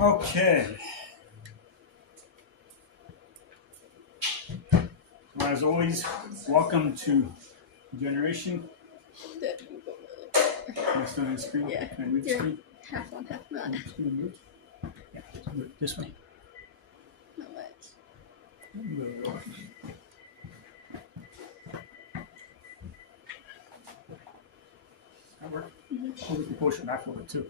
Okay. As always, welcome to Generation. Next on the screen. Yeah. Can I move the You're screen? half on, half not. Move. Yeah, move it this way. Not much. That work? Mm-hmm. We can push it back a little bit too.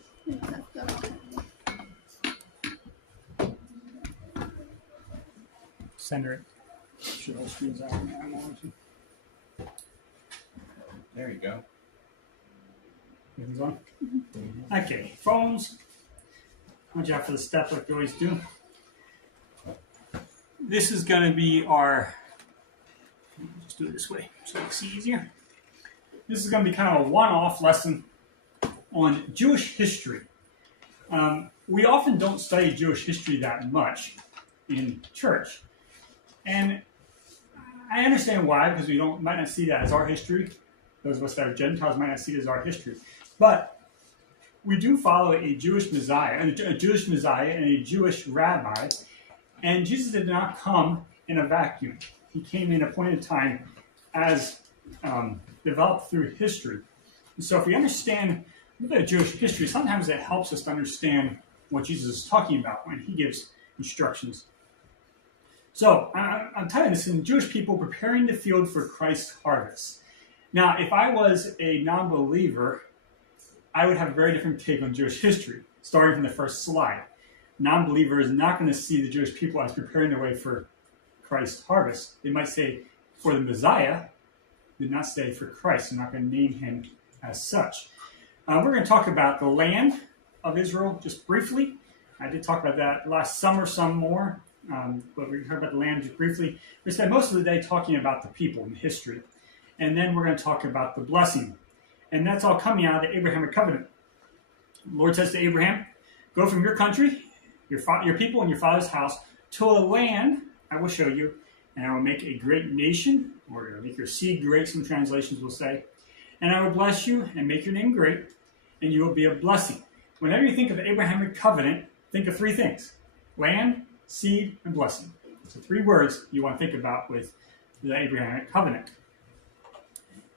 Center it. Should all screens out. There you go. Everything's on? Mm-hmm. Okay, phones. Watch out for the step like you always do. This is going to be our, just do it this way so it's easier. This is going to be kind of a one-off lesson on Jewish history. We often don't study Jewish history that much in church. And I understand why, because we might not see that as our history. Those of us that are Gentiles might not see it as our history. But we do follow a Jewish Messiah and a Jewish rabbi. And Jesus did not come in a vacuum. He came in a point in time as developed through history. And so if we understand a little bit of Jewish history, sometimes it helps us to understand what Jesus is talking about when he gives instructions. So I'm telling you this in Jewish people preparing the field for Christ's harvest. Now, if I was a non-believer, I would have a very different take on Jewish history, starting from the first slide. Non-believer is not going to see the Jewish people as preparing the way for Christ's harvest. They might say for the Messiah, did not say for Christ. They're not going to name him as such. We're going to talk about the land of Israel just briefly. I did talk about that last summer some more, but we're going to talk about the land just briefly. We spent most of the day talking about the people and history. And then we're going to talk about the blessing. And that's all coming out of the Abrahamic covenant. The Lord says to Abraham, go from your country, your people, and your father's house to a land I will show you, and I will make a great nation, or I will make your seed great, some translations will say. And I will bless you and make your name great, and you will be a blessing. Whenever you think of the Abrahamic covenant, think of three things: land, seed, and blessing. So three words you want to think about with the Abrahamic covenant.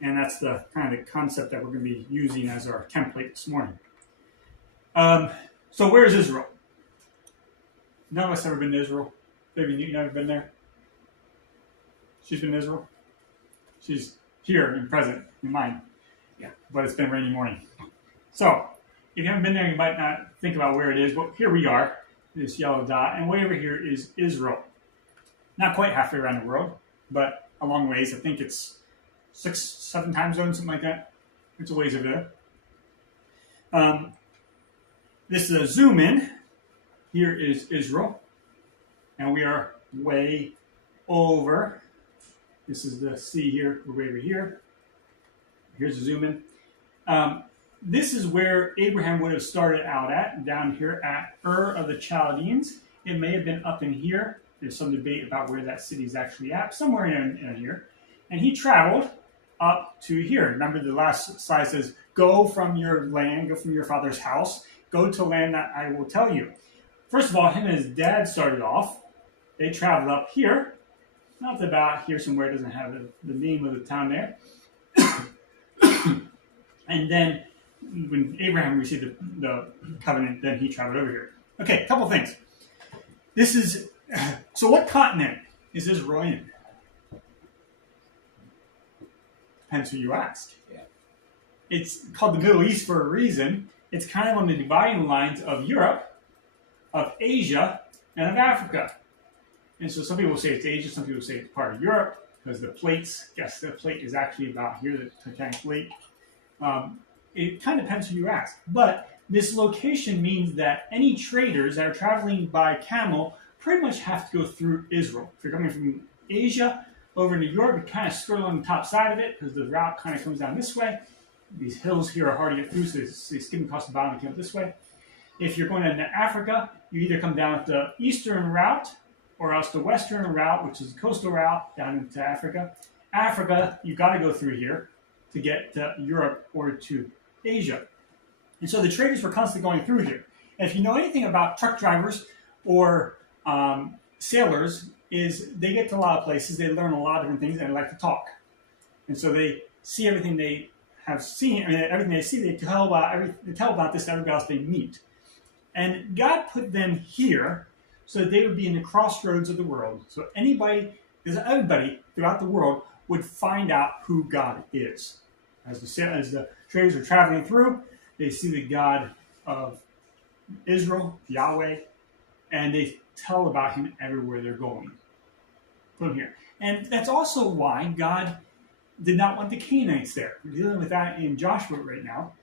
And that's the kind of the concept that we're going to be using as our template this morning. So where is Israel? None of us have ever been to Israel. Maybe you've never been there. She's been to Israel. She's here and present in mind. Yeah, but it's been a rainy morning. So if you haven't been there, you might not think about where it is. But here we are, this yellow dot, and way over here is Israel. Not quite halfway around the world, but a long ways. I think it's 6-7 time zones, something like that. It's a ways over there. This is a zoom in. Here is Israel. And we are way over. This is the sea here. We're way over here. Here's a zoom in. This is where Abraham would have started out at, down here at Ur of the Chaldeans. It may have been up in here. There's some debate about where that city is actually at, somewhere in here. And he traveled up to here. Remember the last slide says, go from your land, go from your father's house, go to land that I will tell you. First of all, him and his dad started off. They traveled up here. Not about here somewhere. It doesn't have the name of the town there. And then when Abraham received the covenant, then he traveled over here. Okay, a couple things. This is, so what continent is Israel in? Depends who you ask. Yeah. It's called the Middle East for a reason. It's kind of on the dividing lines of Europe, of Asia, and of Africa. And so some people say it's Asia, some people say it's part of Europe, because the plates, yes, the plate is actually about here, the Titanic plate. It kind of depends who you ask. But this location means that any traders that are traveling by camel pretty much have to go through Israel. If you're coming from Asia over to Europe, you kind of skirt along the top side of it, because the route kind of comes down this way. These hills here are hard to get through, so they skim across the bottom and come this way. If you're going into Africa, you either come down the eastern route or else the western route, which is the coastal route down into Africa. Africa, you've got to go through here to get to Europe or to Asia. And so the traders were constantly going through here. And if you know anything about truck drivers or sailors, is they get to a lot of places, they learn a lot of different things, and they like to talk. And so they see everything they have seen, everything they see, they tell about this to everybody else they meet. And God put them here so that they would be in the crossroads of the world. So everybody throughout the world would find out who God is. As the traders are traveling through, they see the God of Israel, Yahweh, and they tell about him everywhere they're going. Put him here. And that's also why God did not want the Canaanites there. We're dealing with that in Joshua right now.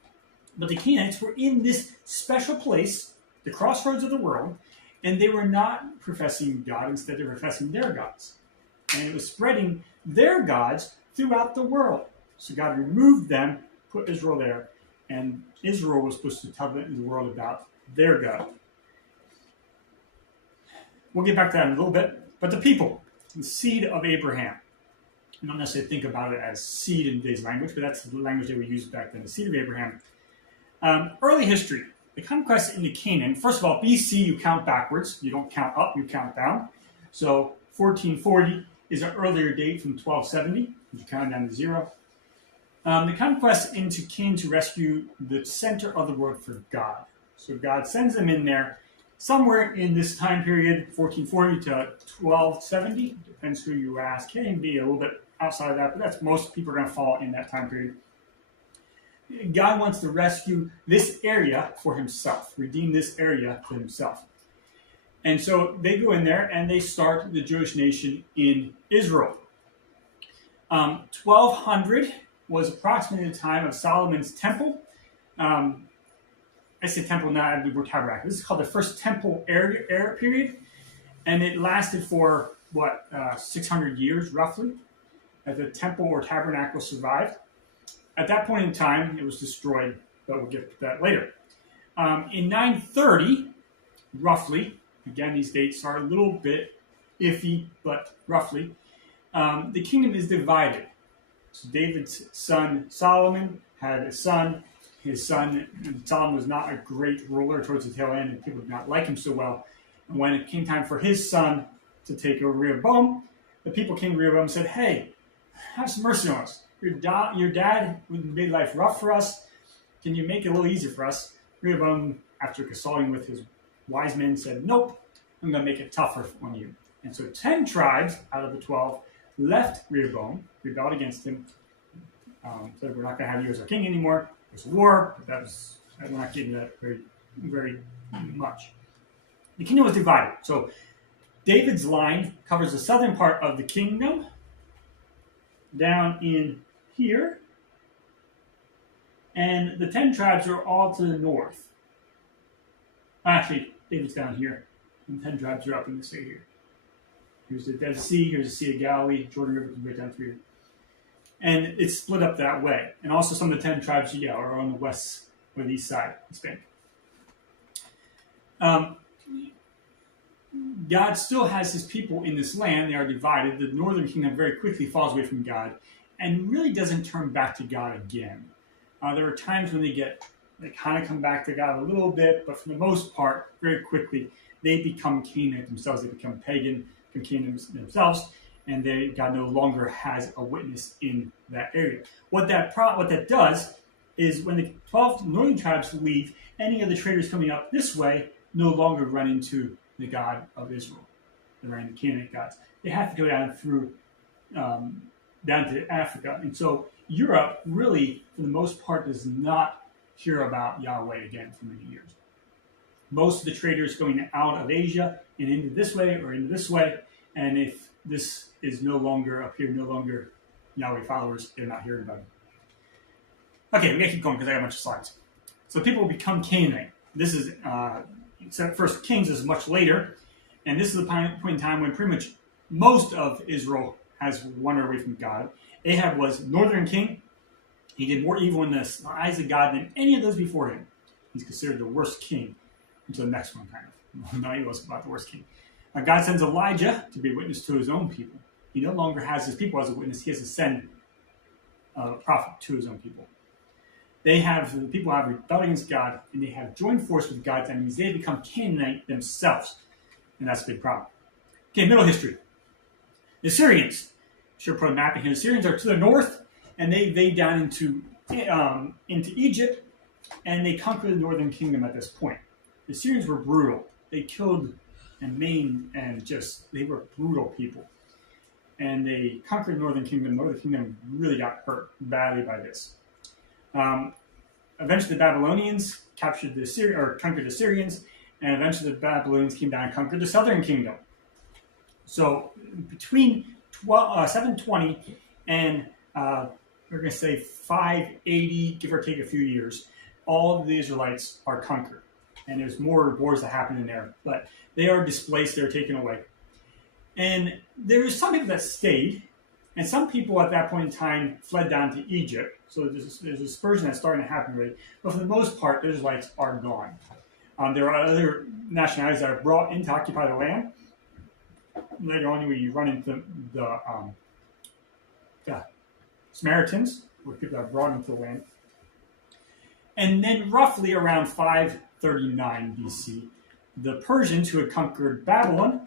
But the Canaanites were in this special place, the crossroads of the world, and they were not professing God. Instead, they were professing their gods. And it was spreading their gods throughout the world. So God removed them, put Israel there, and Israel was supposed to tell the world about their God. We'll get back to that in a little bit. But the people, the seed of Abraham. I don't necessarily think about it as seed in today's language, but that's the language that we used back then, the seed of Abraham. Early history, the conquest into Canaan. First of all, BC, you count backwards. You don't count up, you count down. So 1440 is an earlier date from 1270. You count down to 0. The conquest into Canaan to rescue the center of the world for God. So God sends them in there somewhere in this time period, 1440 to 1270. Depends who you ask. Can be a little bit outside of that, but that's most people are going to fall in that time period. God wants to rescue this area for himself, redeem this area for himself. And so they go in there and they start the Jewish nation in Israel. 1200 was approximately the time of Solomon's temple. I say temple, not I believe we're tabernacle. This is called the first temple era period. And it lasted for, 600 years roughly, as the temple or tabernacle survived. At that point in time, it was destroyed, but we'll get to that later. In 930, roughly, again, these dates are a little bit iffy, but roughly, the kingdom is divided. So David's son Solomon had a son. His son, Solomon, was not a great ruler towards the tail end, and people did not like him so well. And when it came time for his son to take over Rehoboam, the people came to Rehoboam and said, "Hey, have some mercy on us. Your dad made life rough for us. Can you make it a little easier for us?" Rehoboam, after consulting with his wise men, said, "Nope, I'm going to make it tougher on you." And so 10 tribes out of the 12 left Rehoboam, rebelled against him, said, "We're not going to have you as our king anymore." There's war, but we're not getting that very, very much. The kingdom was divided. So David's line covers the southern part of the kingdom, down in here, and the 10 tribes are all to the north. Actually, David's down here, and 10 tribes are up in this area here. Here's the Dead Sea, here's the Sea of Galilee, Jordan River can right down through here. And it's split up that way. And also some of the 10 tribes, are on the west or the east side of Spain. God still has his people in this land. They are divided. The northern kingdom very quickly falls away from God and really doesn't turn back to God again. There are times when they kind of come back to God a little bit, but for the most part, very quickly, they become Canaanite themselves. They become pagan, become Canaanites themselves, and God no longer has a witness in that area. What that does is when the 12 northern tribes leave, any of the traders coming up this way no longer run into the God of Israel. They run into Canaanite gods. They have to go down through down to Africa. And so Europe really, for the most part, does not hear about Yahweh again for many years. Most of the traders going out of Asia and into this way or into this way, and if this is no longer up here, no longer Yahweh followers, they're not hearing about it. Okay, we gotta keep going because I got a bunch of slides. So people will become Canaanite. This is First Kings is much later, and this is the point in time when pretty much most of Israel has wandered away from God. Ahab was northern king. He did more evil in the eyes of God than any of those before him. He's considered the worst king until the next one, kind of. Now he was about the worst king. God sends Elijah to be a witness to his own people. He no longer has his people as a witness. He has to send a prophet to his own people. The people have rebelled against God, and they have joined force with God's enemies. They have become Canaanite themselves, and that's a big problem. Okay, middle history. The Syrians. Should put a map in here. The Syrians are to the north, and they invade down into Egypt, and they conquer the northern kingdom at this point. The Syrians were brutal. They killed and maimed, and they were brutal people. And they conquered the northern kingdom. The northern kingdom really got hurt badly by this. Eventually, the Babylonians conquered the Syrians, and eventually the Babylonians came down and conquered the southern kingdom. So between 720 and we're going to say 580, give or take a few years, all of the Israelites are conquered. And there's more wars that happen in there, but they are displaced, they're taken away. And there's some people that stayed, and some people at that point in time fled down to Egypt. So there's a dispersion that's starting to happen already. But for the most part, the Israelites are gone. There are other nationalities that are brought in to occupy the land. Later on, you run into the Samaritans, who are people that are brought into the land. And then roughly around 539 BC, the Persians, who had conquered Babylon,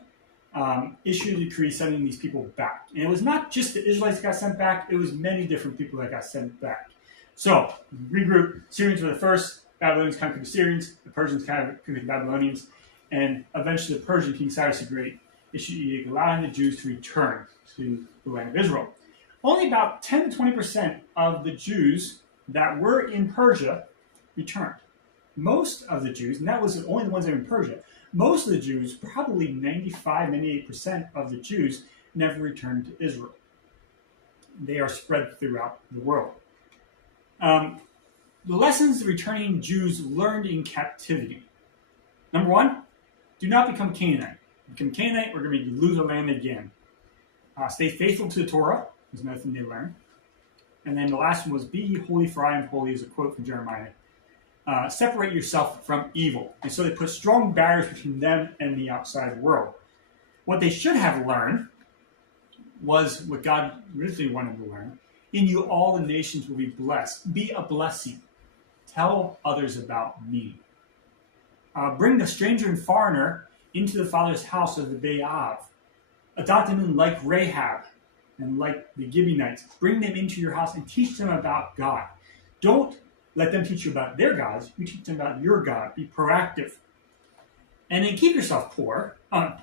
issued a decree sending these people back. And it was not just the Israelites that got sent back, it was many different people that got sent back. So, regroup, Syrians were the first, Babylonians conquered the Syrians, the Persians conquered the Babylonians, and eventually the Persian king Cyrus the Great issued an edict allowing the Jews to return to the land of Israel. Only about 10 to 20% of the Jews that were in Persia returned. Most of the Jews, and that was only the ones that were in Persia, most of the Jews, probably 95, 98% of the Jews, never returned to Israel. They are spread throughout the world. The lessons the returning Jews learned in captivity. Number one, do not become Canaanite. Become Canaanite, we're going to lose our land again. Stay faithful to the Torah is another thing they learned. And then the last one was, be ye holy, for I am holy, is a quote from Jeremiah. Separate yourself from evil. And so they put strong barriers between them and the outside world. What they should have learned was what God originally wanted to learn. In you all the nations will be blessed. Be a blessing. Tell others about me. Bring the stranger and foreigner into the Father's house of the Be'av. Adopt them in like Rahab and like the Gibeonites. Bring them into your house and teach them about God. Don't let them teach you about their gods. You teach them about your God. Be proactive. And then keep yourself pure, and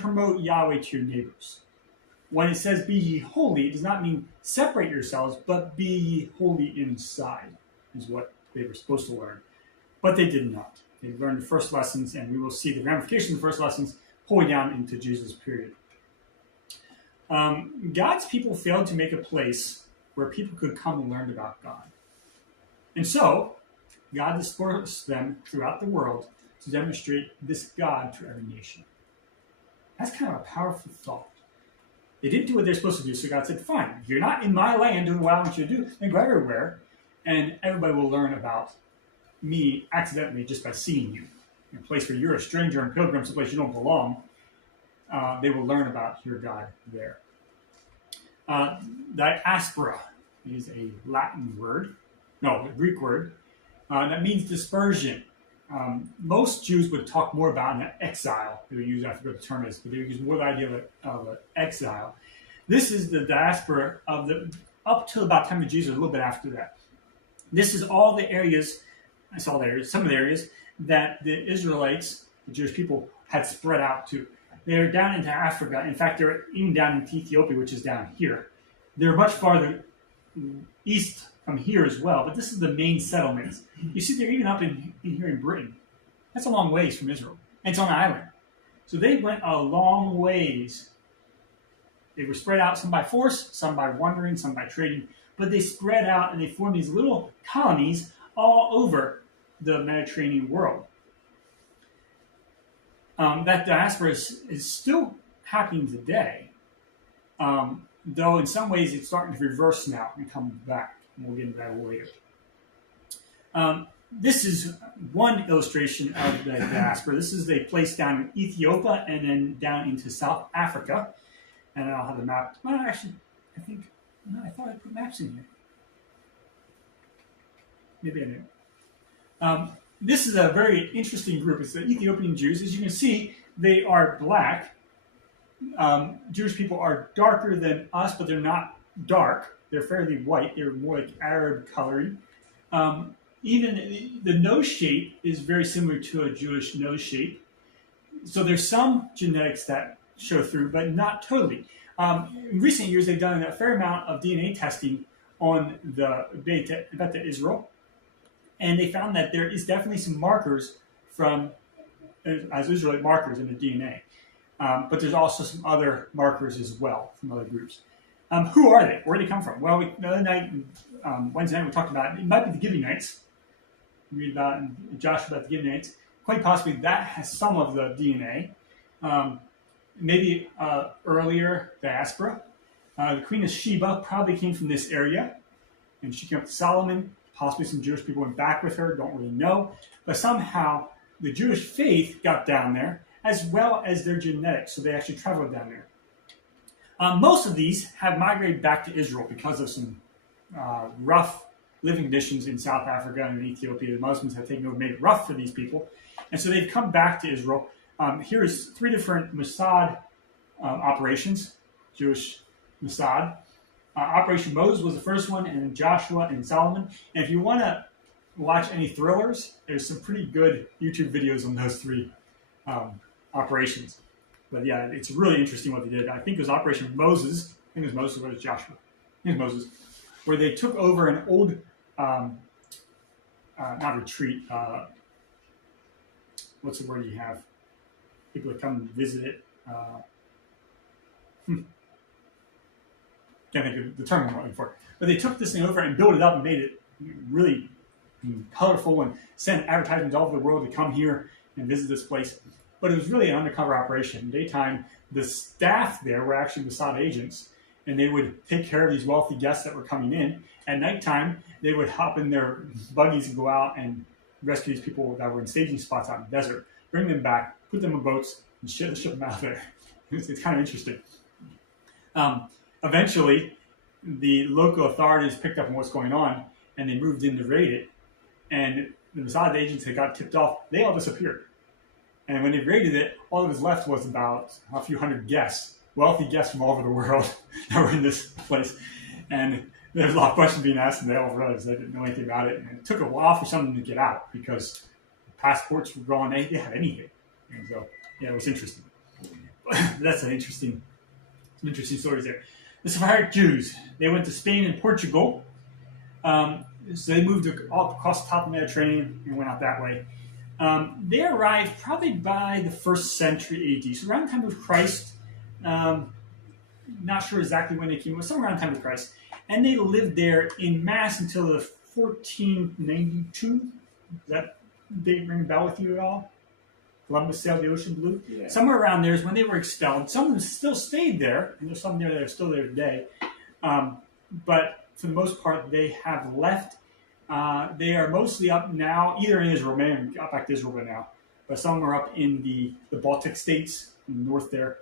promote Yahweh to your neighbors. When it says be ye holy, it does not mean separate yourselves, but be ye holy inside, is what they were supposed to learn. But they did not. They learned the first lessons, and we will see the ramifications of the first lessons pulling down into Jesus' period. God's people failed to make a place where people could come and learn about God. And so, God dispersed them throughout the world to demonstrate this God to every nation. That's kind of a powerful thought. They didn't do what they're supposed to do, so God said, fine, if you're not in my land doing what I want you to do, then go everywhere, and everybody will learn about me accidentally just by seeing you. In a place where you're a stranger and pilgrim, someplace you don't belong, they will learn about your God there. Diaspora is a Greek word, that means dispersion. Most Jews would talk more about an exile. They would use, I forget what the term is, but they would use more the idea of an exile. This is the diaspora of up to about the time of Jesus, a little bit after that. This is all the areas, some of the areas that the Israelites, the Jewish people, had spread out to. They're down into Africa. In fact, they're even down into Ethiopia, which is down here. They're much farther east from here as well, but this is the main settlements. You see, they're even up in here in Britain. That's a long ways from Israel. And it's on an island. So they went a long ways. They were spread out, some by force, some by wandering, some by trading, but they spread out and they formed these little colonies all over the Mediterranean world. That diaspora is still happening today, though in some ways it's starting to reverse now and come back. And we'll get into that later. this is one illustration of the diaspora. This is a place down in Ethiopia and then down into South Africa. And I'll have the map. Well, actually, I think, no, I thought I put maps in here. Maybe I didn't. This is a very interesting group. It's the Ethiopian Jews. As you can see, they are black. Jewish people are darker than us, but they're not dark. They're fairly white. They're more like Arab coloring. Even the nose shape is very similar to a Jewish nose shape. So there's some genetics that show through, but not totally. In recent years, they've done a fair amount of DNA testing on the Beta Israel, and they found that there is definitely some markers from as Israelite markers in the DNA. But there's also some other markers as well from other groups. Who are they? Where do they come from? Well, the other night, Wednesday night, we talked about it might be the Gibeonites. We read about in Joshua about the Gibeonites. Quite possibly that has some of the DNA. Maybe earlier diaspora. The Queen of Sheba probably came from this area, and she came up to Solomon. Possibly some Jewish people went back with her, don't really know. But somehow the Jewish faith got down there, as well as their genetics, so they actually traveled down there. Most of these have migrated back to Israel because of some rough living conditions in South Africa and in Ethiopia. The Muslims have taken over, made it rough for these people. And so they've come back to Israel. Here is 3 different Mossad operations, Jewish Mossad. Operation Moses was the first one, and then Joshua and Solomon. And if you want to watch any thrillers, there's some pretty good YouTube videos on those 3 operations. But yeah, it's really interesting what they did. I think it was Operation Moses. I think it was Moses, or it was Joshua. I think it was Moses, where they took over an old, not retreat, what's the word you have? People that come and visit it. Can't think of the term I'm looking for. But they took this thing over and built it up and made it really colorful and sent advertisements all over the world to come here and visit this place. But it was really an undercover operation. In daytime, the staff there were actually Mossad agents, and they would take care of these wealthy guests that were coming in. At nighttime, they would hop in their buggies and go out and rescue these people that were in staging spots out in the desert, bring them back, put them in boats, and ship them out there. It's kind of interesting. Eventually, the local authorities picked up on what's going on, and they moved in to raid it. And the Mossad agents that got tipped off, they all disappeared. And when they raided it, all that was left was about a few hundred guests, wealthy guests from all over the world that were in this place. And there was a lot of questions being asked, and they all realized they didn't know anything about it. And it took a while for some of them to get out because passports were gone. They didn't have anything. And so, yeah, it was interesting. That's some interesting stories there. The Sephardic Jews, they went to Spain and Portugal. So they moved all across the top of the Mediterranean and went out that way. They arrived probably by the 1st century AD, so around the time of Christ. Not sure exactly when they came, but somewhere around the time of Christ. And they lived there in mass until the 1492. Does that date ring a bell with you at all? Columbus sailed the ocean blue. Yeah. Somewhere around there is when they were expelled. Some of them still stayed there, and there's some there that are still there today. But for the most part, they have left. They are mostly up now, either in Israel, maybe got back to Israel by now, but some are up in the Baltic states in the north there.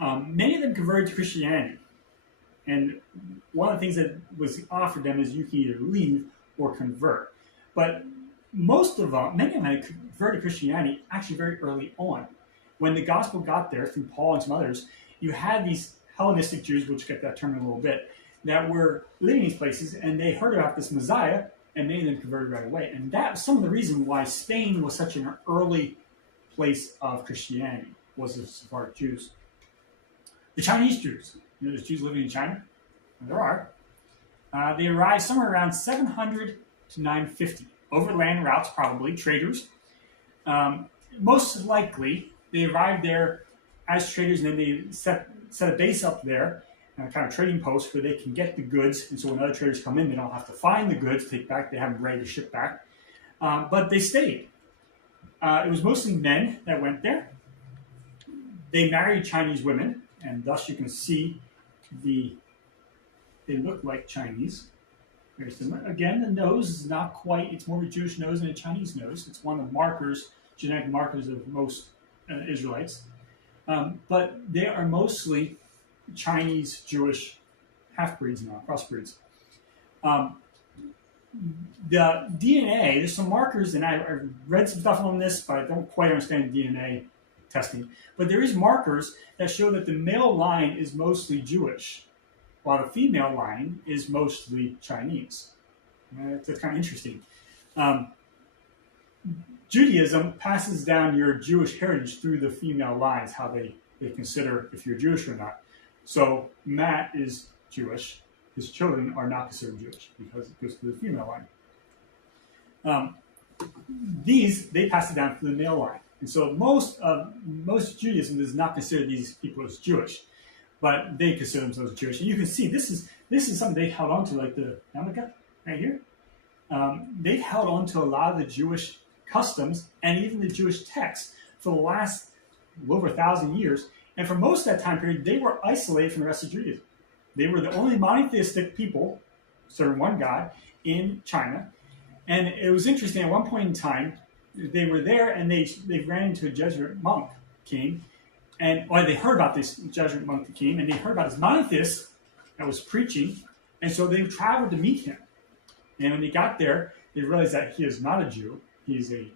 Many of them converted to Christianity. And one of the things that was offered them is you can either leave or convert. But most of them, many of them had converted to Christianity actually very early on. When the gospel got there through Paul and some others, you had these Hellenistic Jews, which get that term in a little bit, that were living in these places, and they heard about this Messiah, and many of them converted right away. And that was some of the reason why Spain was such an early place of Christianity, was the Sephardic Jews. The Chinese Jews, there's Jews living in China, and there are. They arrived somewhere around 700 to 950. Overland routes, probably, traders. Most likely, they arrived there as traders, and then they set a base up there, a kind of trading post where they can get the goods, and so when other traders come in, they don't have to find the goods, take back, they have them ready to ship back. But they stayed. It was mostly men that went there. They married Chinese women, and thus you can see they look like Chinese. Very similar. Again, the nose is not quite, it's more of a Jewish nose than a Chinese nose. It's one of the markers, genetic markers of most Israelites. But they are mostly Chinese Jewish half-breeds now, crossbreeds. The DNA, there's some markers, and I read some stuff on this, but I don't quite understand DNA testing. But there is markers that show that the male line is mostly Jewish, while the female line is mostly Chinese. That's kind of interesting. Judaism passes down your Jewish heritage through the female lines, how they consider if you're Jewish or not. So Matt is Jewish. His children are not considered Jewish because it goes through the female line. They pass it down through the male line. And so most Judaism does not consider these people as Jewish, but they consider themselves Jewish. And you can see this is something they held on to, like the yarmulke right here. They've held on to a lot of the Jewish customs and even the Jewish texts for the last over 1,000 years. And for most of that time period, they were isolated from the rest of Judaism. They were the only monotheistic people serving one God in China. And it was interesting, at one point in time, they were there and they ran into a Jesuit monk king. Or they heard about this Jesuit monk that came, and they heard about this monotheist that was preaching. And so they traveled to meet him. And when they got there, they realized that he is not a Jew. He's a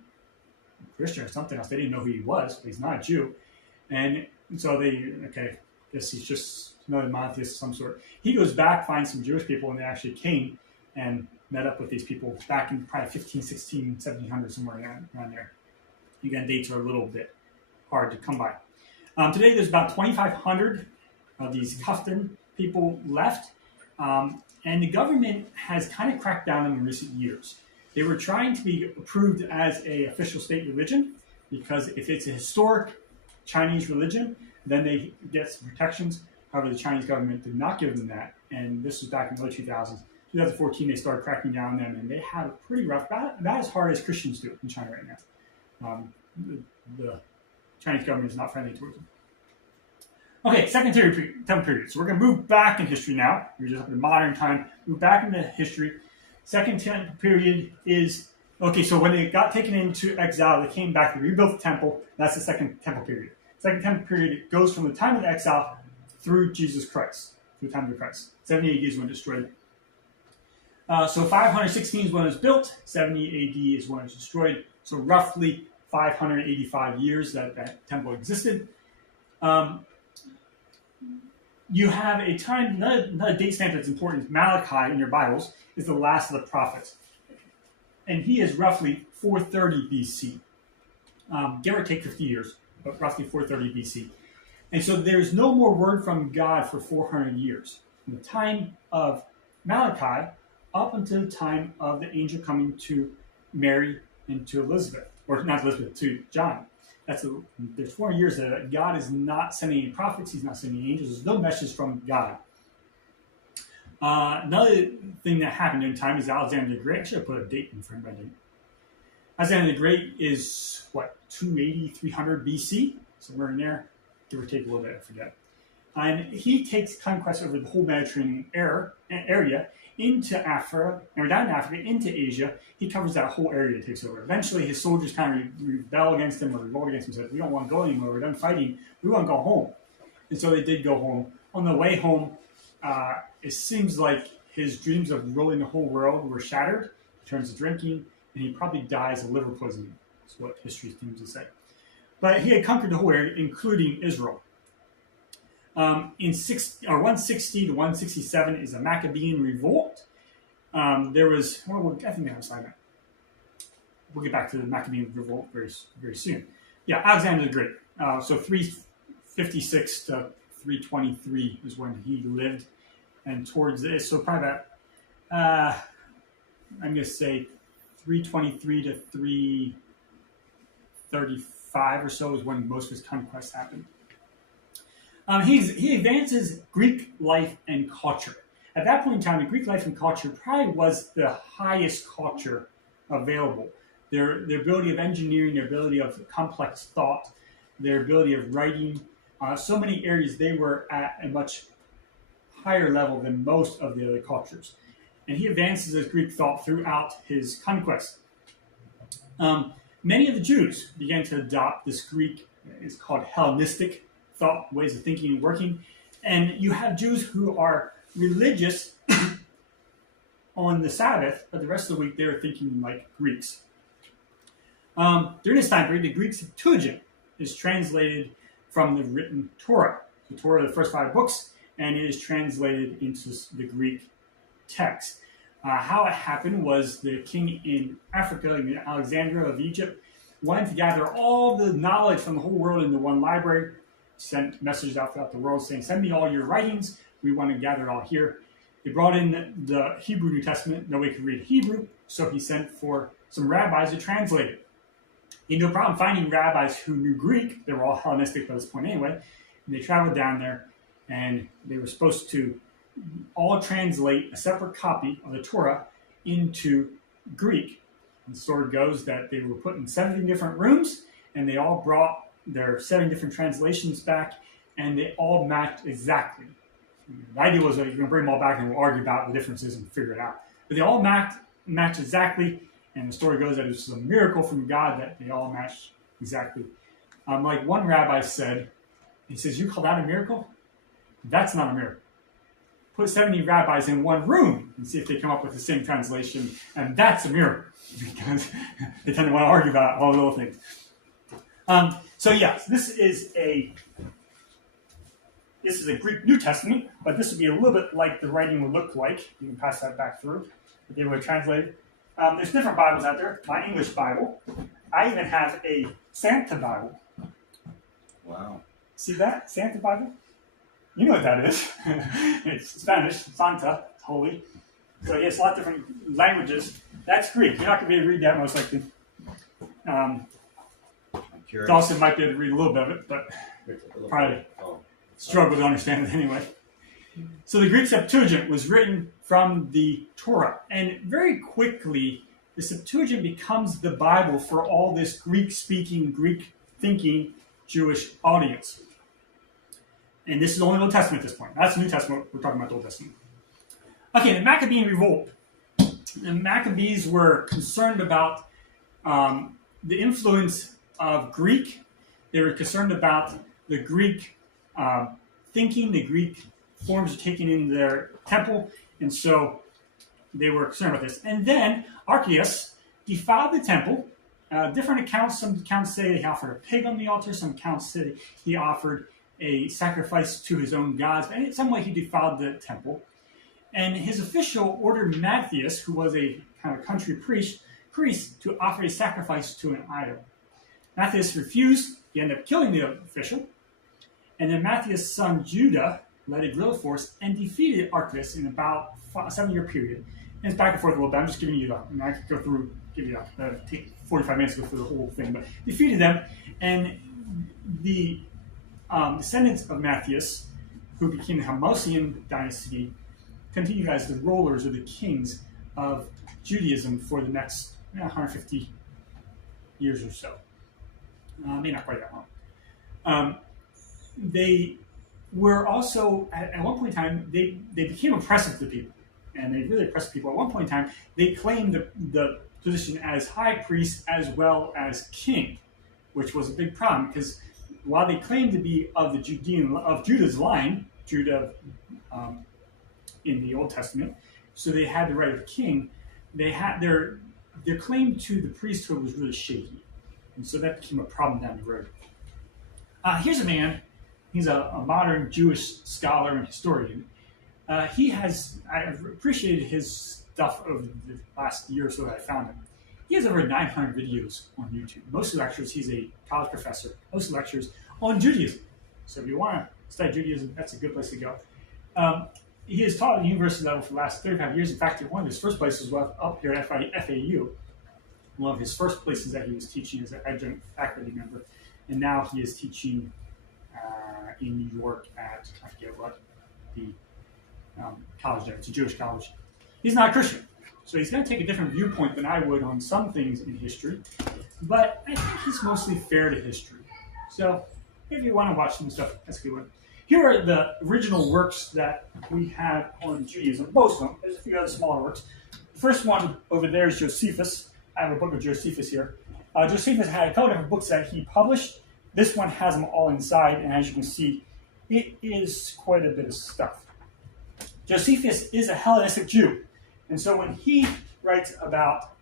Christian or something else. They didn't know who he was, but he's not a Jew. And so I guess he's just another monotheist of some sort. He goes back, finds some Jewish people, and they actually came and met up with these people back in probably 15, 16, 1700, somewhere around there. Again, dates are a little bit hard to come by. Today, there's about 2,500 of these Kaftan people left, and the government has kind of cracked down on them in recent years. They were trying to be approved as an official state religion, because if it's a historic Chinese religion, then they get some protections. However, the Chinese government did not give them that, and this was back in the early 2000s. 2014, they started cracking down on them, and they had it pretty rough, about as hard as Christians do in China right now. The Chinese government is not friendly towards them. Okay, Second Temple period. So we're going to move back in history now. We're just up in modern time. Move back into history. Second Temple period is, okay, so when they got taken into exile, they came back, they rebuilt the temple. That's the Second Temple period. Second Temple period goes from the time of the exile through Jesus Christ, through the time of Christ. 70 AD is when it was destroyed. So 516 is when it was built. 70 AD is when it was destroyed. So roughly 585 years that temple existed. You have a time, another date stamp that's important is Malachi in your Bibles is the last of the prophets. And he is roughly 430 BC. Give or take 50 years, but roughly 430 BC. And so there's no more word from God for 400 years. From the time of Malachi up until the time of the angel coming to Mary and to Elizabeth, or not Elizabeth, to John. There's 4 years that God is not sending any prophets, he's not sending any angels, there's no message from God. Another thing that happened in time is Alexander the Great. I should have put a date in front of my date. Alexander the Great is, 280, 300 BC? Somewhere in there, give or take a little bit, I forget. And he takes conquest over the whole Mediterranean area into Africa, or down to Africa, into Asia. He covers that whole area that takes over. Eventually, his soldiers kind of rebel against him or revolt against him and said, we don't want to go anymore, we're done fighting, we want to go home. And so they did go home. On the way home, it seems like his dreams of ruling the whole world were shattered. He turns to drinking, and he probably dies of liver poisoning. That's what history seems to say. But he had conquered the whole area, including Israel. In 160 to 167 is a Maccabean revolt. There was, I think they have a slide. We'll get back to the Maccabean revolt very, very soon. Yeah, Alexander the Great. So 356 to 323 is when he lived, and towards this, so probably about, I'm going to say 323 to 335 or so is when most of his conquests happened. He advances Greek life and culture. At that point in time, the Greek life and culture probably was the highest culture available. Their ability of engineering, their ability of complex thought, their ability of writing, so many areas they were at a much higher level than most of the other cultures. and he advances his Greek thought throughout his conquest. Many of the Jews began to adopt this Greek, it's called Hellenistic thought, ways of thinking and working. And you have Jews who are religious on the Sabbath, but the rest of the week they are thinking like Greeks. During this time period, the Greek Septuagint is translated from the written Torah. The Torah, the first 5 books, and it is translated into the Greek text. How it happened was the king in Africa, Alexander of Egypt, wanted to gather all the knowledge from the whole world into one library, sent messages out throughout the world saying, send me all your writings. We want to gather it all here. They brought in the Hebrew New Testament. Nobody could read Hebrew, so he sent for some rabbis to translate it. He had no problem finding rabbis who knew Greek. They were all Hellenistic by this point anyway. And they traveled down there, and they were supposed to all translate a separate copy of the Torah into Greek. And the story goes that they were put in 70 different rooms, and they all brought their 7 different translations back, and they all matched exactly. The idea was that you're going to bring them all back and we'll argue about the differences and figure it out. But they all matched exactly, and the story goes that it was a miracle from God that they all matched exactly. Like one rabbi said, he says, you call that a miracle? That's not a miracle. Put 70 rabbis in one room and see if they come up with the same translation, and that's a miracle, because they tend to want to argue about all the little things. So yes, this is a Greek New Testament, but this would be a little bit like the writing would look like. You can pass that back through, but they would translate it. There's different Bibles out there. My English Bible. I even have a Santa Bible. Wow. See that? Santa Bible? You know what that is. It's Spanish, Santa, it's holy. So yes, a lot of different languages. That's Greek. You're not going to be able to read that most likely. Dawson might be able to read a little bit of it, but probably struggle to understand it anyway. So the Greek Septuagint was written from the Torah, and very quickly the Septuagint becomes the Bible for all this Greek-speaking, Greek-thinking Jewish audience. And this is only Old Testament at this point. That's the New Testament. We're talking about the Old Testament. Okay, the Maccabean revolt. The Maccabees were concerned about the influence of Greek. They were concerned about the Greek thinking, the Greek forms taken in their temple, and so they were concerned about this. And then Archelaus defiled the temple. Different accounts. Some accounts say he offered a pig on the altar. Some accounts say he offered a sacrifice to his own gods. But in some way, he defiled the temple. And his official ordered Matthias, who was a kind of country priest, to offer a sacrifice to an idol. Matthias refused. He ended up killing the official. And then Matthias' son Judah led a guerrilla force and defeated Archelaus in about a 7-year period. And it's back and forth a little bit. I'm just giving you I could go through, take 45 minutes to go through the whole thing, but defeated them. And the descendants of Matthias, who became the Hamosean dynasty, continued as the rulers or the kings of Judaism for the next 150 years or so. Maybe not quite that long. They were also, at one point in time, they became oppressive to people. And they really oppressed people. At one point in time, they claimed the position as high priest as well as king, which was a big problem because while they claimed to be of Judah's line, Judah in the Old Testament, so they had the right of king, they had their claim to the priesthood was really shaky. And so that became a problem down the road. Here's a man, he's a modern Jewish scholar and historian. I've appreciated his stuff over the last year or so that I found him. He has over 900 videos on YouTube. Most of the lectures, he's a college professor, most of the lectures on Judaism. So if you want to study Judaism, that's a good place to go. He has taught at the university level for the last 35 years. In fact, one of his first places was up here at FAU. One of his first places that he was teaching as an adjunct faculty member. And now he is teaching in New York at, I forget what, the college there. It's a Jewish college. He's not a Christian. So he's going to take a different viewpoint than I would on some things in history. But I think he's mostly fair to history. So if you want to watch some stuff, that's a good one. here are the original works that we have on Judaism, most of them. There's a few other smaller works. The first one over there is Josephus. I have a book of Josephus here. Josephus had a couple different books that he published. This one has them all inside, and as you can see, it is quite a bit of stuff. Josephus is a Hellenistic Jew, and so when he writes about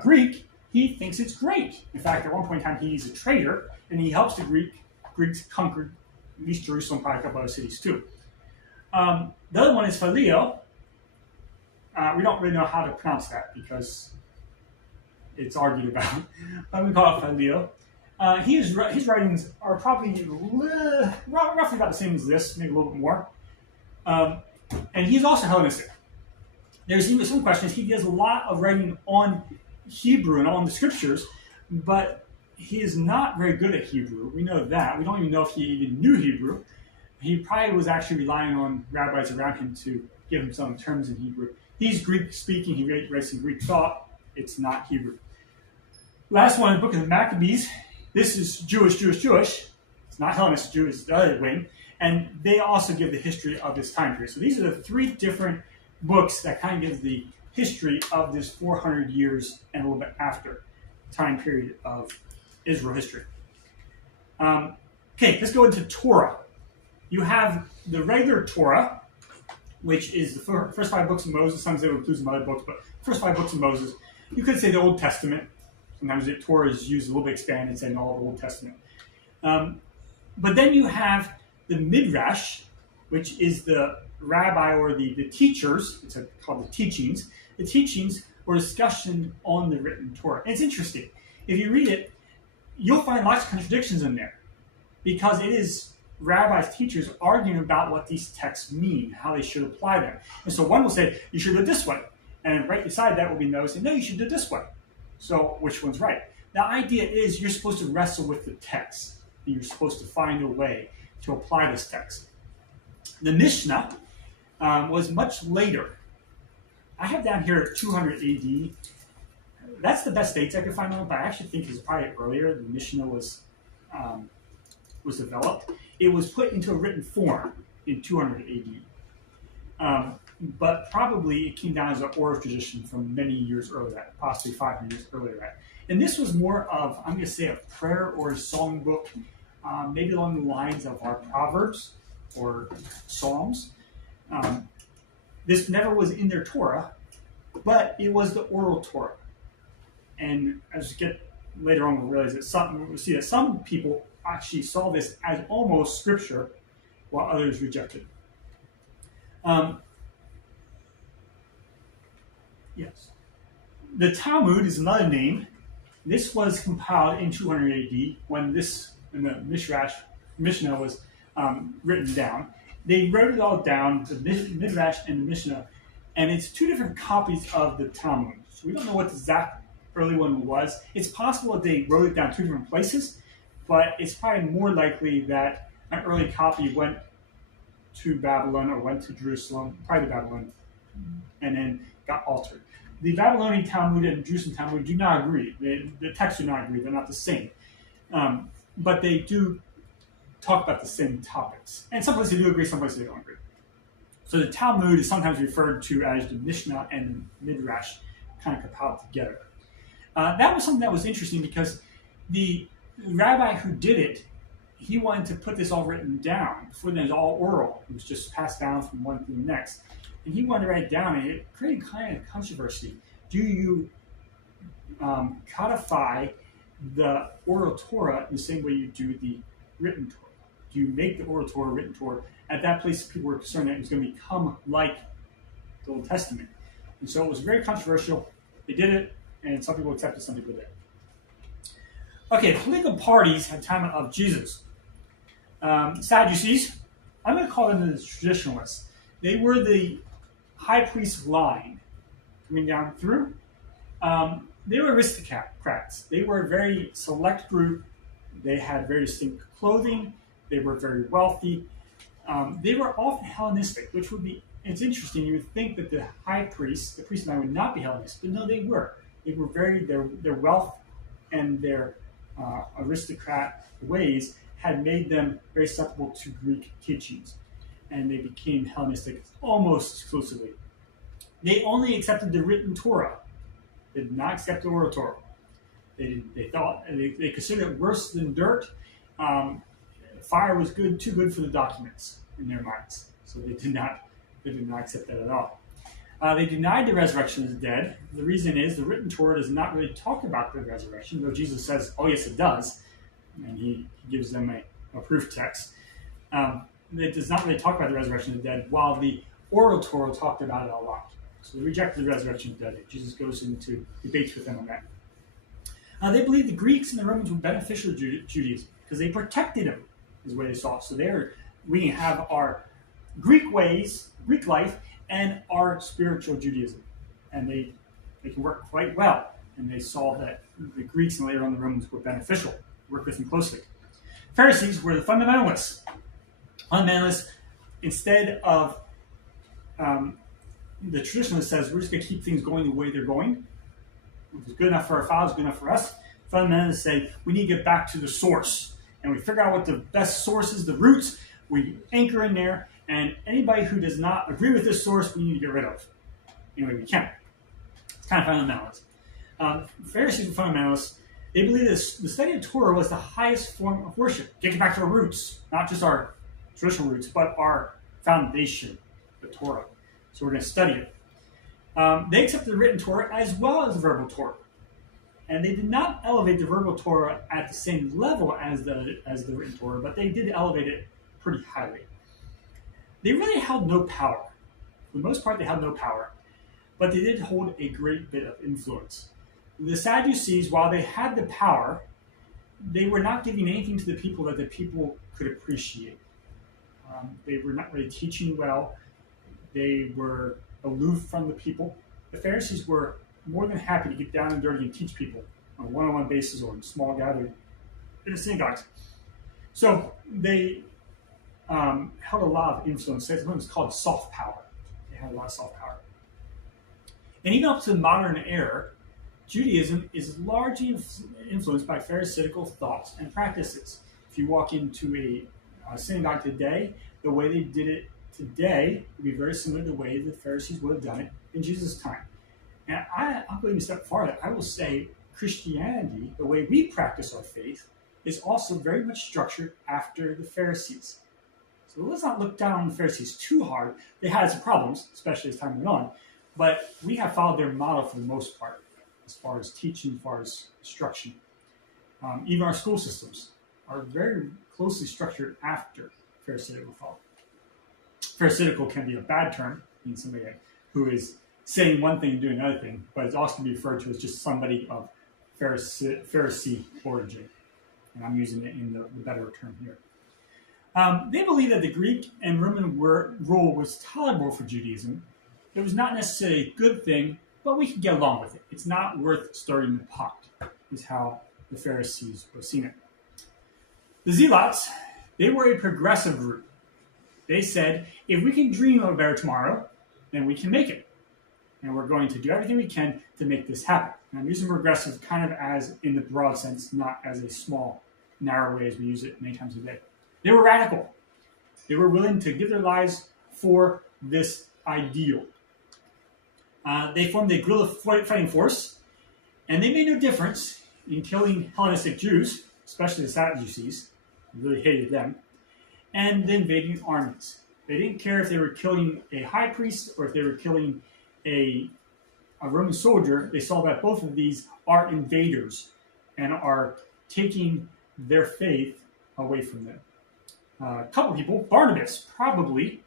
Greek, he thinks it's great. In fact, at one point in time, he's a traitor, and he helps the Greeks conquer at least Jerusalem, probably a couple other cities too. The other one is Phileo. We don't really know how to pronounce that because it's argued about, but we call it Phileo. His writings are probably roughly about the same as this, maybe a little bit more. And he's also Hellenistic. There's even some questions. He does a lot of writing on Hebrew and on the scriptures, but he is not very good at Hebrew. We know that. We don't even know if he even knew Hebrew. He probably was actually relying on rabbis around him to give him some terms in Hebrew. He's Greek speaking. He writes in Greek thought. It's not Hebrew. Last one, the book of the Maccabees. This is Jewish. It's not Hellenistic Jewish, it's the other wing. And they also give the history of this time period. So these are the three different books that kind of give the history of this 400 years and a little bit after time period of Israel history. Okay, let's go into Torah. You have the regular Torah, which is the first 5 books of Moses. Sometimes they would include some other books, but first 5 books of Moses. You could say the Old Testament. Sometimes the Torah is used a little bit expanded, saying all the Old Testament. But then you have the Midrash, which is the rabbi or the teachers. It's called the teachings. The teachings or discussion on the written Torah. And it's interesting. If you read it, you'll find lots of contradictions in there because it is rabbis, teachers arguing about what these texts mean, how they should apply them. And so one will say, you should do it this way. And right beside that will be those saying, no, you should do it this way. So which one's right? The idea is you're supposed to wrestle with the text. And you're supposed to find a way to apply this text. The Mishnah was much later. I have down here 200 AD. That's the best dates I could find on it, but I actually think it's probably earlier. The Mishnah was developed. It was put into a written form in 200 AD. But probably it came down as an oral tradition from many years earlier, that, possibly 500 years earlier. That. And this was more of, I'm going to say, a prayer or a songbook, maybe along the lines of our Proverbs or Psalms. This never was in their Torah, but it was the oral Torah. And as we get later on, we'll realize that we'll see that some people actually saw this as almost scripture, while others rejected. Yes. The Talmud is another name. This was compiled in 200 AD when the Mishnah was written down. They wrote it all down, the Midrash and the Mishnah, and it's 2 different copies of the Talmud. So we don't know what the exact early one was. It's possible that they wrote it down 2 different places, but it's probably more likely that an early copy went to Babylon or went to Jerusalem, probably to Babylon, and then got altered. The Babylonian Talmud and Jerusalem Talmud do not agree. The texts do not agree. They're not the same. But they do talk about the same topics. And some places they do agree, some places they don't agree. So the Talmud is sometimes referred to as the Mishnah and the Midrash kind of compiled together. That was something that was interesting because the rabbi who did it, he wanted to put this all written down. Before then, it was all oral. It was just passed down from one to the next. And he wanted to write it down, and it created kind of controversy. Do you codify the oral Torah in the same way you do the written Torah? Do you make the oral Torah, written Torah? At that place, people were concerned that it was going to become like the Old Testament. And so it was very controversial. They did it, and some people accepted, some people didn't. Okay, political parties at the time of Jesus. Sadducees, I'm going to call them the traditionalists. They were the high priest line coming down through. They were aristocrats. They were a very select group. They had very distinct clothing. They were very wealthy. They were often Hellenistic, which would be, it's interesting. You would think that the high priest, the priest line would not be Hellenistic, but no, they were. They were their wealth and their aristocrat ways had made them very susceptible to Greek teachings, and they became Hellenistic almost exclusively. They only accepted the written Torah. They did not accept the oral Torah. They thought they considered it worse than dirt. Fire was too good for the documents in their minds, so they did not accept that at all. They denied the resurrection of the dead. The reason is the written Torah does not really talk about the resurrection, though Jesus says, "Oh yes, it does," and he gives them a proof text. It does not really talk about the resurrection of the dead, while the oral Torah talked about it a lot. So they rejected the resurrection of the dead. Jesus goes into debates with them on that. They believed the Greeks and the Romans were beneficial to Judaism because they protected them, is the way they saw it. So we have our Greek ways, Greek life, and our spiritual Judaism. And they can work quite well. And they saw that the Greeks and later on the Romans were beneficial, work with them closely. Pharisees were the fundamentalists. Fundamentalists, instead of the traditionalist says, we're just going to keep things going the way they're going. If it's good enough for our fathers, good enough for us. Fundamentalists say, we need to get back to the source. And we figure out what the best source is, the roots. We anchor in there. And anybody who does not agree with this source, we need to get rid of. Anyway, we can. It's kind of fundamentalist. Pharisees were fundamentalists. They believed the study of Torah was the highest form of worship. Getting back to our roots, not just our traditional roots, but our foundation, the Torah. So we're going to study it. They accepted the written Torah as well as the verbal Torah. And they did not elevate the verbal Torah at the same level as the written Torah, but they did elevate it pretty highly. They really held no power. For the most part, they held no power, but they did hold a great bit of influence. The Sadducees, while they had the power, they were not giving anything to the people that the people could appreciate. They were not really teaching well. They were aloof from the people. The Pharisees were more than happy to get down and dirty and teach people on a one-on-one basis or in small gatherings in the synagogues. So they held a lot of influence. It was called soft power. They had a lot of soft power. And even up to the modern era, Judaism is largely influenced by Pharisaical thoughts and practices. If you walk into a synagogue today, the way they did it today would be very similar to the way the Pharisees would have done it in Jesus' time. And I'll go even a step farther. I will say Christianity, the way we practice our faith, is also very much structured after the Pharisees. So let's not look down on the Pharisees too hard. They had some problems, especially as time went on, but we have followed their model for the most part, as far as teaching, as far as instruction. Even our school systems are very closely structured after Pharisaical thought. Pharisaical can be a bad term, meaning somebody who is saying one thing and doing another thing, but it's also can be referred to as just somebody of Pharisee origin. And I'm using it in the better term here. They believed that the Greek and Roman rule was tolerable for Judaism. It was not necessarily a good thing, but we could get along with it. It's not worth stirring the pot, is how the Pharisees were seeing it. The Zealots, they were a progressive group. They said, if we can dream of a better tomorrow, then we can make it. And we're going to do everything we can to make this happen. And I'm using progressive kind of as in the broad sense, not as a small, narrow way as we use it many times a day. They were radical. They were willing to give their lives for this ideal. They formed a guerrilla fighting force, and they made no difference in killing Hellenistic Jews, especially the Sadducees. They really hated them, and the invading armies. They didn't care if they were killing a high priest or if they were killing a Roman soldier. They saw that both of these are invaders and are taking their faith away from them. A couple people, Barnabas, probably,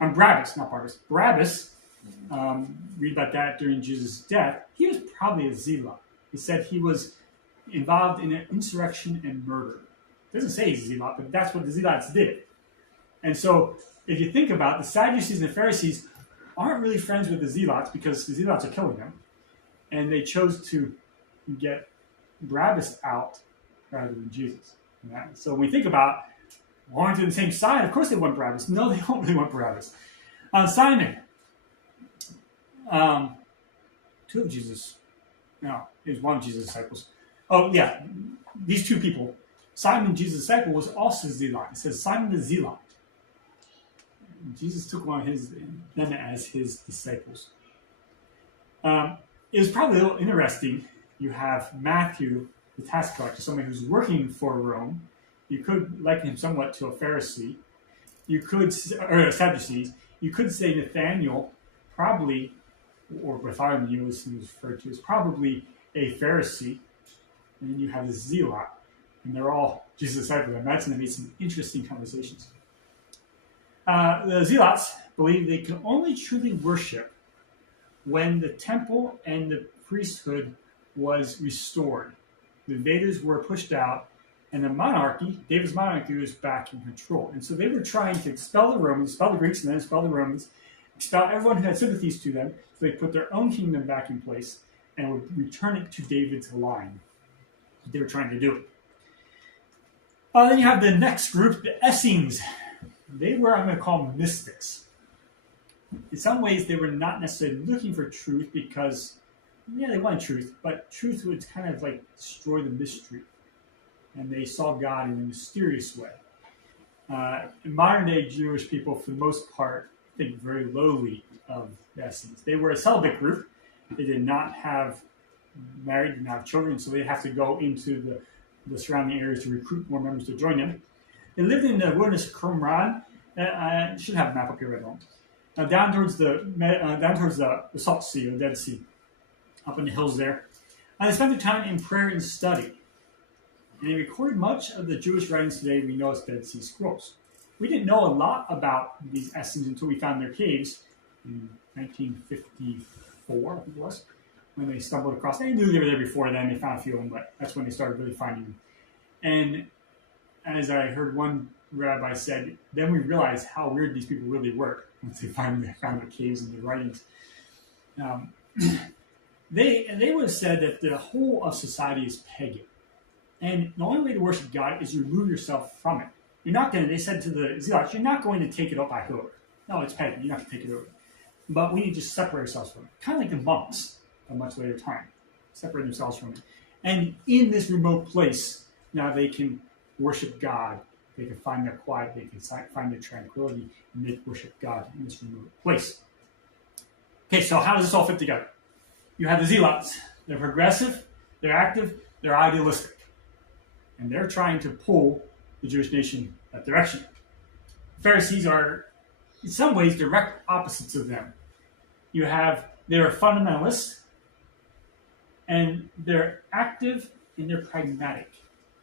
Barabbas, not Barnabas, Barabbas, read about that during Jesus' death. He was probably a zealot. He said he was involved in an insurrection and murder. It doesn't say he's a zealot, but that's what the zealots did. And so, if you think about it, the Sadducees and the Pharisees aren't really friends with the zealots because the zealots are killing them. And they chose to get Barabbas out rather than Jesus. So when we think about wanting to the same side, of course they want Barabbas. No, they don't really want Barabbas. Simon, two of Jesus, no, he was one of Jesus' disciples. Oh, yeah, these two people, Simon, Jesus' disciple, was also a zealot. It says Simon the zealot. Jesus took one of them as his disciples. It was probably a little interesting. You have Matthew, the tax collector, somebody who's working for Rome. You could liken him somewhat to a Pharisee. Or a Sadducees. You could say Nathaniel, probably, or Bartholomew, as he was referred to, is probably a Pharisee. And then you have the zealot. And they're all Jesus' disciples. I imagine they made some interesting conversations. The zealots believed they could only truly worship when the temple and the priesthood was restored. The invaders were pushed out, and the monarchy, David's monarchy, was back in control. And so they were trying to expel the Romans, expel the Greeks, and then expel the Romans, expel everyone who had sympathies to them, so they put their own kingdom back in place and would return it to David's line. They were trying to do it. Then you have the next group, the Essenes. They were, I'm going to call them mystics. In some ways, they were not necessarily looking for truth because, yeah, they wanted truth, but truth would kind of like destroy the mystery. And they saw God in a mysterious way. Modern-day Jewish people, for the most part, think very lowly of the Essenes. They were a celibate group. They did not have married, did not have children, so they have to go into the surrounding areas to recruit more members to join them. They lived in the wilderness of Qumran. I should have a map up here right now. Down towards the Salt Sea, or the Dead Sea, up in the hills there. And they spent their time in prayer and study. And they recorded much of the Jewish writings today we know as Dead Sea Scrolls. We didn't know a lot about these Essenes until we found their caves in 1954, I think it was, when they stumbled across. They knew they were there before then. They found a few of them, but that's when they started really finding them. And as I heard one rabbi said, then we realized how weird these people really were once they found their caves and their writings. They would have said that the whole of society is pagan. And the only way to worship God is remove yourself from it. You're not going to, they said to the zealots, you're not going to take it up by over. No, it's pagan. You're not going to take it over. But we need to separate ourselves from it. Kind of like the monks at a much later time. Separate themselves from it. And in this remote place, now they can worship God. They can find their quiet. They can find their tranquility. And they can worship God in this remote place. Okay, so how does this all fit together? You have the zealots. They're progressive. They're active. They're idealistic. And they're trying to pull the Jewish nation that direction. Pharisees are, in some ways, direct opposites of them. They're fundamentalists, and they're active and they're pragmatic.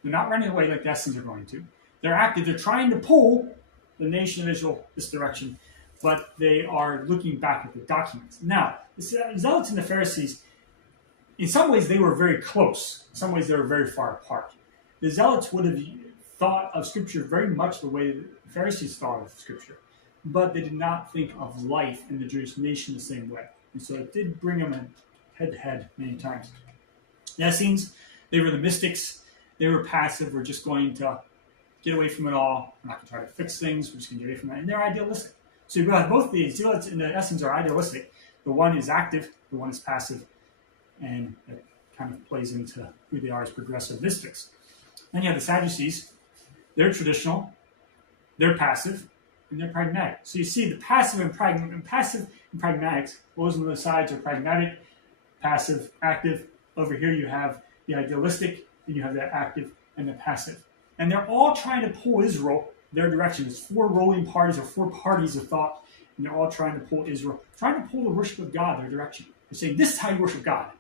They're not running away like the Essenes are going to. They're active. They're trying to pull the nation of Israel this direction, but they are looking back at the documents. Now, the Zealots and the Pharisees, in some ways, they were very close. In some ways, they were very far apart. The Zealots would have thought of Scripture very much the way the Pharisees thought of Scripture, but they did not think of life in the Jewish nation the same way. And so it did bring them head-to-head many times. The Essenes, they were the mystics. They were passive. We're just going to get away from it all. We're not going to try to fix things. We're just going to get away from it. And they're idealistic. So you have both the Zealots and the Essenes are idealistic. The one is active. The one is passive. And it kind of plays into who they are as progressive mystics. Then you have the Sadducees. They're traditional. They're passive. And they're pragmatic. So you see the passive and pragmatic, those on the sides are pragmatic, passive, active. Over here you have the idealistic, and you have the active and the passive. And they're all trying to pull Israel their direction. It's four rolling parties or four parties of thought, and they're all trying to pull Israel, trying to pull the worship of God their direction. They're saying, this is how you worship God.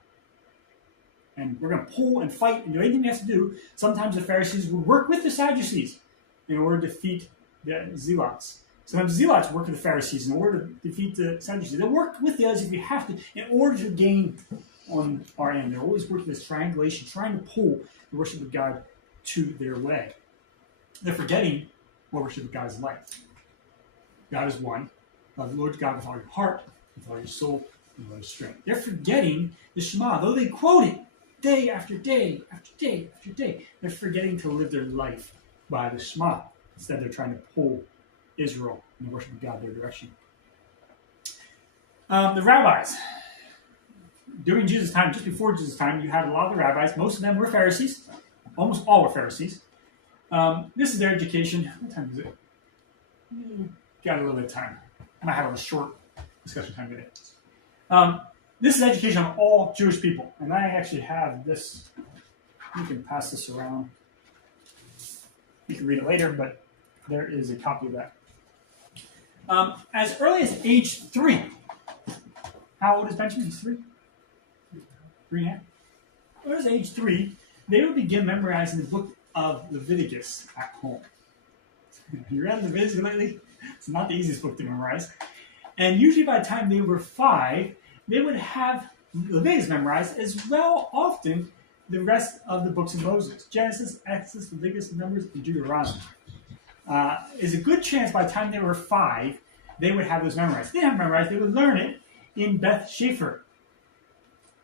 And we're going to pull and fight and do anything we have to do. Sometimes the Pharisees would work with the Sadducees in order to defeat the Zealots. Sometimes the Zealots work with the Pharisees in order to defeat the Sadducees. They work with the others if we have to in order to gain on our end. They're always working this triangulation, trying to pull the worship of God to their way. They're forgetting what worship of God is like. God is one. Love the Lord God with all your heart, with all your soul, and with all your strength. They're forgetting the Shema, though they quote it day after day after day after day. They're forgetting to live their life by the Shema. Instead, they're trying to pull Israel and the worship of God their direction. The rabbis. During Jesus' time, just before Jesus' time, you had a lot of the rabbis. Most of them were Pharisees. Almost all were Pharisees. This is their education. What time is it? Got a little bit of time. I might have a short discussion time today. This is education of all Jewish people. And I actually have this. You can pass this around. You can read it later, but there is a copy of that. As early as age 3. How old is Benjamin? He's 3? 3.5? As early as age 3, they would begin memorizing the book of Leviticus at home. You read Leviticus lately? It's not the easiest book to memorize. And usually by the time they were 5, they would have Leviticus memorized as well often the rest of the books of Moses. Genesis, Exodus, Leviticus, Numbers, and Deuteronomy. Is a good chance by the time they were 5, they would have those memorized. If they didn't have memorized, they would learn it in Beth Shefer.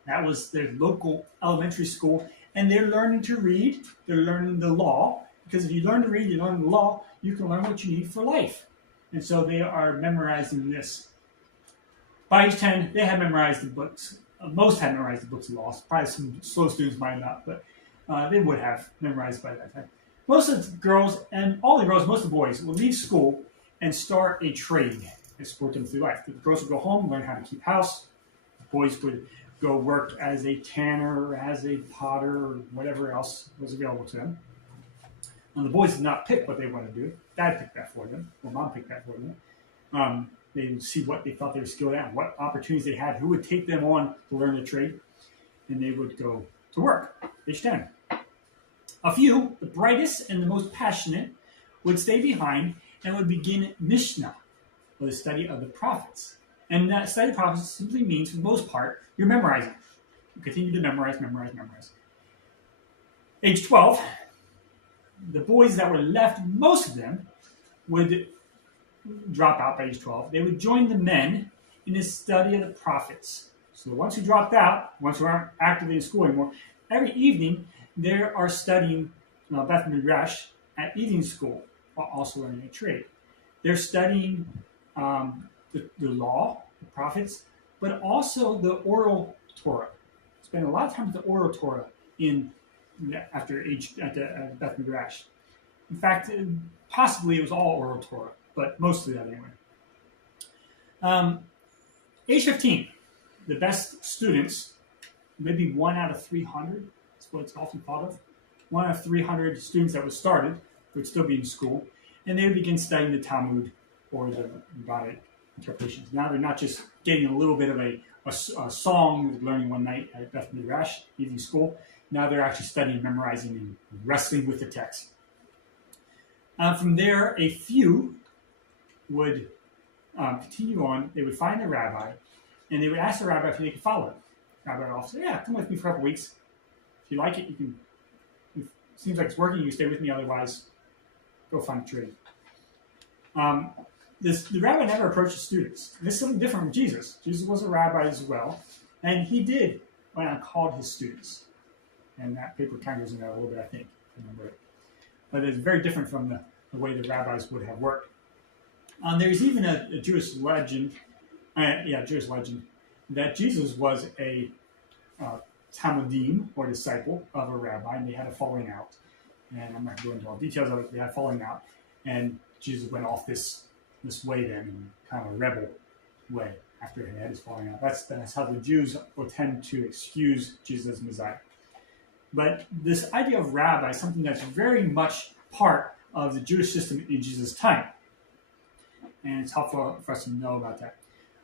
That was their local elementary school. And they're learning to read. They're learning the law. Because if you learn to read, you learn the law, you can learn what you need for life. And so they are memorizing this. By age 10, they had memorized the books. Most had memorized the books of law. Probably some slow students might not, but they would have memorized by that time. Most of the girls, and all the girls, most of the boys, would leave school and start a trade and support them through life. The girls would go home, learn how to keep house. The boys would go work as a tanner, or as a potter, or whatever else was available to them. And the boys did not pick what they wanted to do. Dad picked that for them, or Mom picked that for them. They would see what they thought they were skilled at, what opportunities they had, who would take them on to learn the trade, and they would go to work, age 10. A few, the brightest and the most passionate, would stay behind and would begin Mishnah, or the study of the prophets. And that study of prophets simply means, for the most part, you're memorizing. You continue to memorize. Age 12, the boys that were left, most of them, would drop out by age 12. They would join the men in the study of the prophets. So the ones who dropped out, ones who aren't actively in school anymore, every evening they are studying Beth Midrash at evening school, while also learning a trade. They're studying the law, the prophets, but also the oral Torah. Spend a lot of time with the oral Torah at Beth Midrash. In fact, possibly it was all oral Torah, but mostly that anyway. Age 15, the best students, maybe 1 out of 300, that's what it's often thought of. 1 out of 300 students that was started would still be in school, and they would begin studying the Talmud or the rabbinic interpretations. Now they're not just getting a little bit of a song, learning one night at Beth Midrash, evening school. Now they're actually studying, memorizing, and wrestling with the text. From there, a few would continue on. They would find the rabbi, and they would ask the rabbi if they could follow him. The rabbi would also say, "Yeah, come with me for a couple weeks. If you like it, you can. If it seems like it's working, you can stay with me. Otherwise, go find a trade." The rabbi never approached the students. This is something different from Jesus. Jesus was a rabbi as well, and he did went out and called his students. And that paper kind of goes into that a little bit, I think. But it's very different from the way the rabbis would have worked. There's even a Jewish legend, that Jesus was a Talmudim, or disciple of a rabbi, and they had a falling out. And I'm not going to go into all the details of it, they had a falling out. And Jesus went off this way then, in kind of a rebel way, after he had his falling out. That's how the Jews will tend to excuse Jesus as Messiah. But this idea of rabbi is something that's very much part of the Jewish system in Jesus' time. And it's helpful for us to know about that.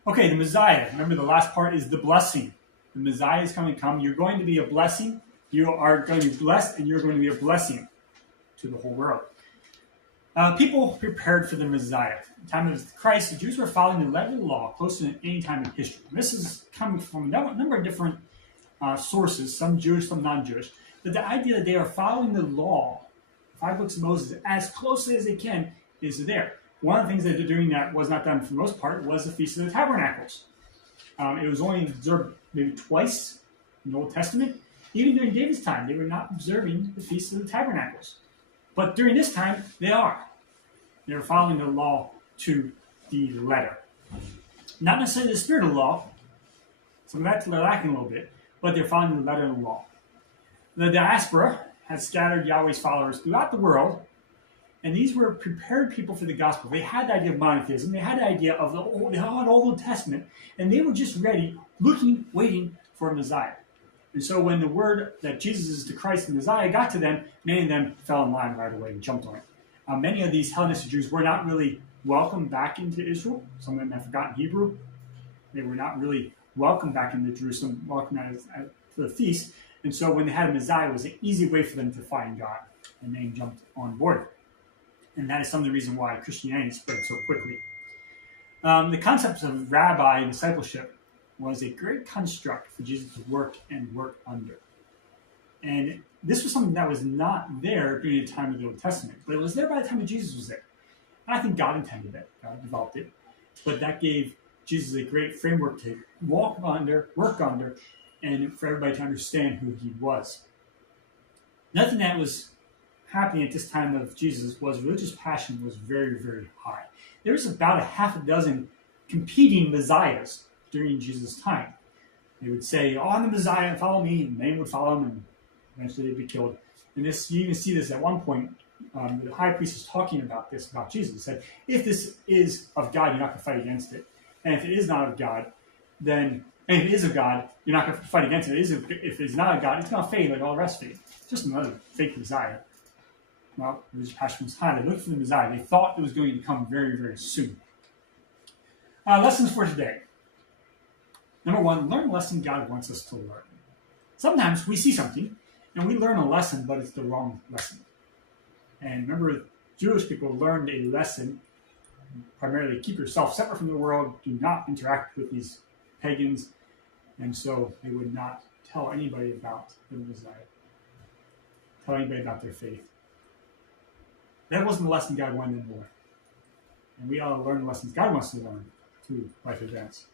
Okay, the Messiah. Remember, the last part is the blessing. The Messiah is going to come. You're going to be a blessing. You are going to be blessed, and you're going to be a blessing to the whole world. People prepared for the Messiah. In the time of Christ, the Jews were following the letter of the law closer than any time in history. This is coming from a number of different sources, some Jewish, some non-Jewish. But the idea that they are following the law, 5 books of Moses, as closely as they can, is there. One of the things that they're doing that was not done for the most part was the Feast of the Tabernacles. It was only observed maybe twice in the Old Testament. Even during David's time, they were not observing the Feast of the Tabernacles. But during this time, they are. They're following the law to the letter. Not necessarily the spirit of the law. Some of that they're lacking a little bit, but they're following the letter of the law. The diaspora has scattered Yahweh's followers throughout the world And these were prepared people for the gospel. They had the idea of monotheism. They had the idea of the Old Testament. And they were just ready, looking, waiting for a Messiah. And so when the word that Jesus is the Christ and Messiah got to them, many of them fell in line right away and jumped on it. Many of these Hellenistic Jews were not really welcomed back into Israel. Some of them had forgotten Hebrew. They were not really welcomed back into Jerusalem, welcomed to the feast. And so when they had a Messiah, it was an easy way for them to find God. And they jumped on board. And that is some of the reason why Christianity spread so quickly. The concept of rabbi and discipleship was a great construct for Jesus to work and work under. And this was something that was not there during the time of the Old Testament, but it was there by the time that Jesus was there. And I think God intended it, God developed it, but that gave Jesus a great framework to walk under, work under, and for everybody to understand who he was. Nothing that was happening at this time of Jesus was religious passion was very, very high. There was about a half a dozen competing messiahs during Jesus' time. They would say, "Oh, I'm the Messiah, follow me," and they would follow him, and eventually they'd be killed. And this, you even see this at one point. The high priest is talking about this, about Jesus. He said, if this is of God, you're not going to fight against it. And if it is not of God, then, and if it is of God, you're not going to fight against it. If it's not of God, it's going to fade like all the rest fade. It's just another fake Messiah. Well, religious passion was high. They looked for the Messiah. They thought it was going to come very, very soon. Lessons for today. Number one, learn a lesson God wants us to learn. Sometimes we see something and we learn a lesson, but it's the wrong lesson. And remember, Jewish people learned a lesson, primarily keep yourself separate from the world, do not interact with these pagans, and so they would not tell anybody about the Messiah, tell anybody about their faith. That wasn't the lesson God wanted them to learn. And we ought to learn the lessons God wants to learn through life events.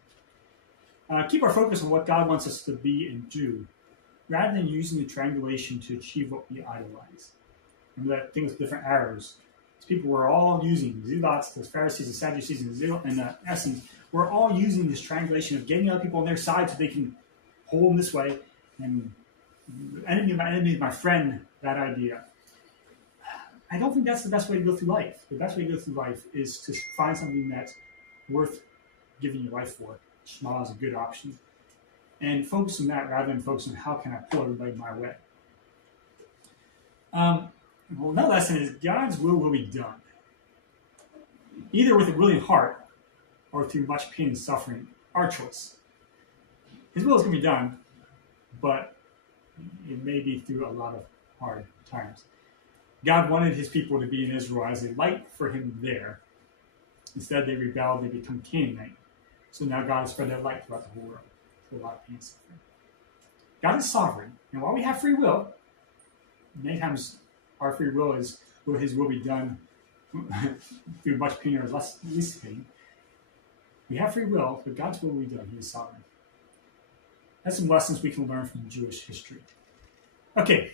Keep our focus on what God wants us to be and do, rather than using the triangulation to achieve what we idolize. Remember that thing with different arrows? These people were all using, the Zealots, the Pharisees, the Sadducees, and the Essenes, were all using this triangulation of getting other people on their side so they can hold them this way, and enemy of my enemy is my friend, that idea. I don't think that's the best way to go through life. The best way to go through life is to find something that's worth giving your life for. Shema is a good option. And focus on that rather than focus on how can I pull everybody my way. Well, another lesson is God's will be done. Either with a willing heart or through much pain and suffering. Our choice. His will is going to be done, but it may be through a lot of hard times. God wanted his people to be in Israel as a light for him there. Instead, they rebelled, they become Canaanite. So now God has spread that light throughout the whole world. A lot of pain and suffering. God is sovereign, and while we have free will, many times our free will is will his will be done through much pain or least pain. We have free will, but God's will be done. He is sovereign. That's some lessons we can learn from Jewish history. Okay,